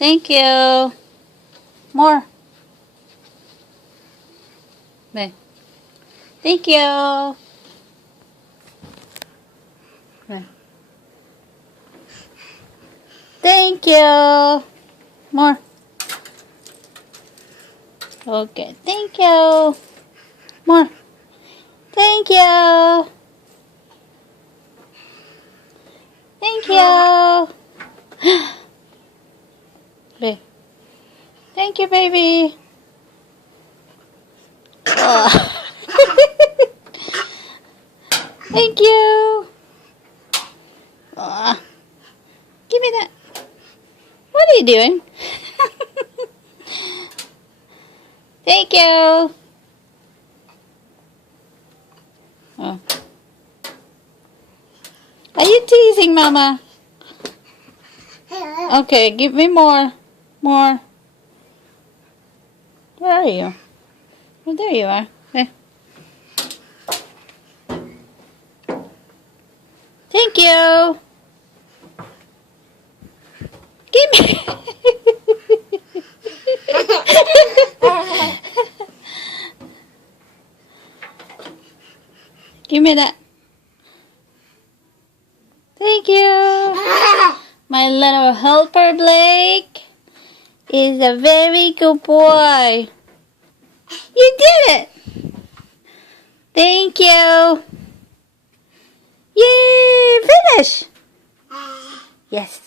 Thank you. More. There. Thank you. There. Thank you. More. Okay. Thank you. More. Thank you. Thank you. Babe. Thank you, baby. Oh. Thank you. Oh. Give me that. What are you doing? Thank you. Oh. Are you teasing, Mama? Okay, give me more. More. Where are you? Oh, there you are. There. Thank you. Give me. Give me that. Thank you. My little helper Blake is a very good boy. You did it. Thank you. Yay, finish. Yes.